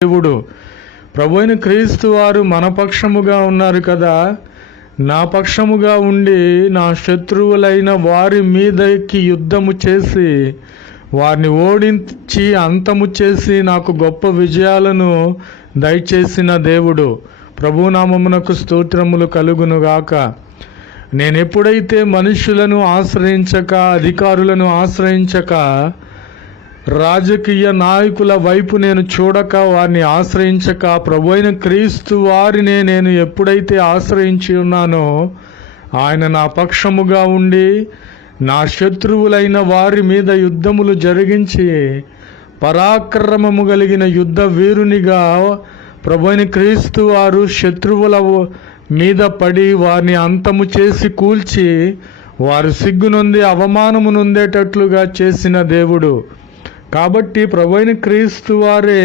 దేవుడు ప్రభువైన క్రీస్తు వారు మన పక్షముగా ఉన్నారు కదా. నా పక్షముగా ఉండి నా శత్రువులైన వారి మీదకి యుద్ధము చేసి వారిని ఓడించి అంతము చేసి నాకు గొప్ప విజయాలను దయచేసిన దేవుడు. ప్రభునామమునకు స్తోత్రములు కలుగునుగాక. నేను ఎప్పుడైతే మనుషులను ఆశ్రయించక, అధికారులను ఆశ్రయించక, రాజకీయ నాయకుల వైపు నేను చూడక, వారిని ఆశ్రయించక, ప్రభువైన క్రీస్తు వారినే నేను ఎప్పుడైతే ఆశ్రయించి ఉన్నానో, ఆయన నా పక్షముగా ఉండి నా శత్రువులైన వారి మీద యుద్ధములు జరిగించి పరాక్రమము కలిగిన యుద్ధ వీరునిగా ప్రభువైన క్రీస్తు వారు శత్రువుల మీద పడి వారిని అంతము చేసి కూల్చి వారు సిగ్గునొంది అవమానము నొందేటట్లుగా చేసిన దేవుడు. కాబట్టి ప్రభువైన క్రీస్తు వారే